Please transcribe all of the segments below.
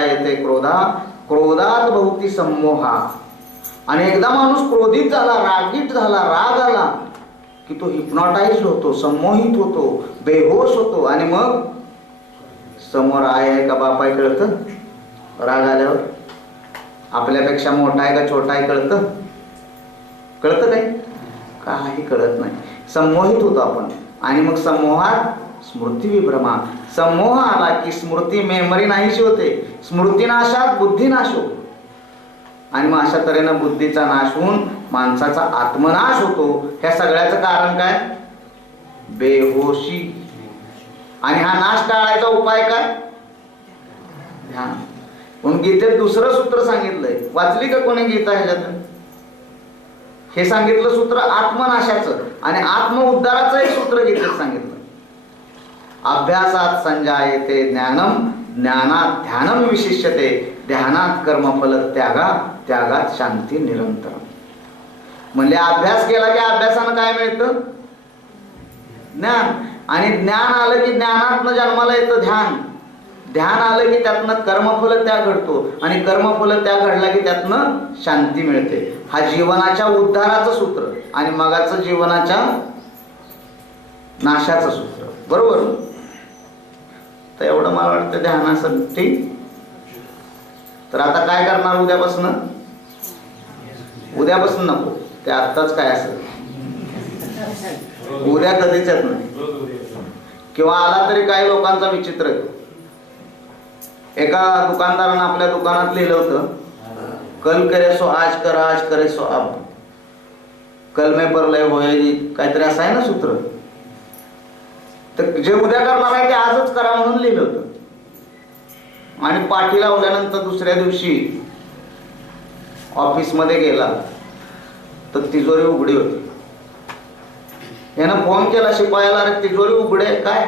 येते क्रोधा, क्रोधात भवती सम्मोहा. आणि एकदा माणूस क्रोधित झाला, रागीट झाला, राग आला की तो हिप्नॉटाइज होतो, संमोहित होतो, बेहोश होतो. आणि मग समोर आहे का बाप आहे कळतं. राग आल्यावर आपल्यापेक्षा मोठा आहे का छोटा आहे कळतं. कळतं काय? काही कळत नाही. संमोहित होतो आपण. आणि मग समोहात स्मृती विभ्रमा. समोह आला की स्मृती, मेमरी नाहीशी होते. स्मृतीनाशात बुद्धिनाश होतो. आणि मग अशा तऱ्हेनं बुद्धीचा नाश होऊन माणसाचा आत्मनाश होतो. ह्या सगळ्याचं कारण काय? बेहोशी. आणि हा नाश टाळायचा उपाय काय? ध्यान. म्हणून गीतेत दुसरं सूत्र सांगितलंय. वाचली का कोणी गीता ह्याच्यात? हे सांगितलं सूत्र आत्मनाशाचं. आणि आत्मउद्धाराचं एक सूत्र गीतेत सांगितलं. अभ्यासात संजायते ज्ञानम, ज्ञानात ध्यानम विशिष्यते, ध्यानात कर्मफल त्यागा, त्यागात शांती निरंतर. म्हणजे अभ्यास केला की अभ्यासानं काय मिळतं? ज्ञान. आणि ज्ञान आलं की ज्ञानातनं जन्माला येतं ध्यान. ध्यान आलं की त्यातनं कर्मफल त्याग घडतो. आणि कर्मफल त्याग घडला की त्यातनं शांती मिळते. हा जीवनाच्या उद्धाराचं सूत्र आणि मगाचं जीवनाच्या नाशाचं सूत्र. बरोबर? तर एवढं मला वाटतं ध्यानासाठी. तर आता काय करणार उद्यापासून? उद्यापासून नको, ते आत्ताच काय असेल. उद्या कधीच येत नाही. किंवा आला तरी काही लोकांचा विचित्र आहे. एका दुकानदारानं आपल्या दुकानात लिहिलं होतं, कल करे सो आज कर, आज करे सो अब, कल में पर लय होय, काहीतरी असं आहे ना सूत्र. तर जे उद्या करणार आहे ते आजच करा म्हणून लिहिलं होतं. आणि पाठी लावल्यानंतर दुसऱ्या दिवशी ऑफिसमध्ये गेला तर तिजोरी उघडी होती. यानं फोन केला शिपायाला, अरे तिजोरी उघडे काय?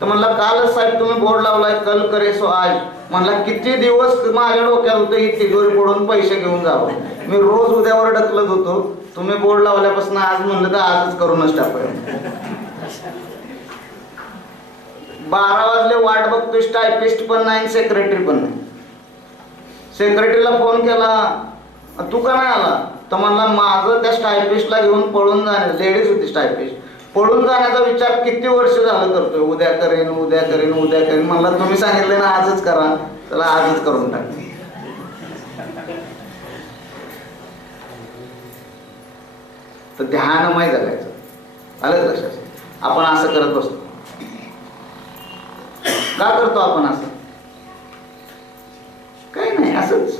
तर म्हणला कालच साहेब तुम्ही बोर्ड लावलाय कल करे सो आज. म्हणला किती दिवस माझ्या डोक्यात होतं ही तिजोरी फोडून पैसे घेऊन जावं. मी रोज उद्यावर ढकलत होतो. तुम्ही बोर्ड लावल्यापासून आज म्हणलं तर आजच करूनच टाकूया. 12 वाजले वाट बघतोय. टायपिस्ट पण नाही, सेक्रेटरी पण नाही. सेक्रेटरीला फोन केला, तू का नाही आला? तर म्हणला माझं त्या टायपिस्टला घेऊन पळून जाणे, लेडीज होती टायपिस्ट, पळून जाण्याचा विचार किती वर्ष झालं करतोय. उद्या करेन, उद्या करेन, उद्या करेन. म्हणला तुम्ही सांगितलं ना आजच करा, त्याला आजच करून टाक. तर ध्यानमय जगायचं. आलं लक्षात? आपण असं करत असतो. का करतो आपण असं? काही नाही, असंच.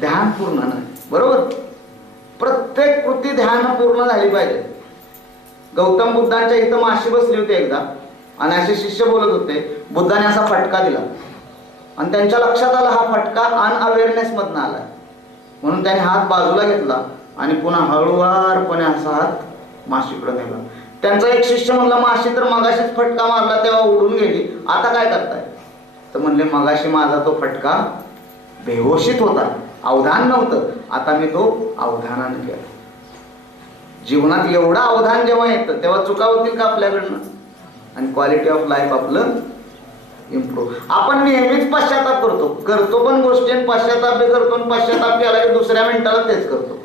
ध्यान पूर्ण नाही. बरोबर? प्रत्येक कृती ध्यान पूर्ण झाली पाहिजे. गौतम बुद्धांच्या इथं माशी बसली होती एकदा आणि असे शिष्य बोलत होते. बुद्धाने असा फटका दिला आणि त्यांच्या लक्षात आला हा फटका अनअवेअरनेस मधनं आला. म्हणून त्याने हात बाजूला घेतला आणि पुन्हा हळूवारपणे असा हात माशीकडे नेला. त्यांचा एक शिष्य म्हणला, माशी तर मगाशीच फटका मारला तेव्हा उडून गेली, आता काय करताय? तर म्हणले मगाशी माझा तो फटका बेहोशीत होता, अवधान नव्हतं. आता मी तो अवधानाने केला. जीवनात एवढं अवधान जेव्हा येतं तेव्हा चुका होतील का आपल्याकडनं? आणि क्वालिटी ऑफ लाईफ आपलं इम्प्रूव्ह. आपण नेहमीच पश्चाताप करतो पण गोष्टी, पश्चाताप करतो. पश्चाताप केला की दुसऱ्या मिनिटाला तेच करतो.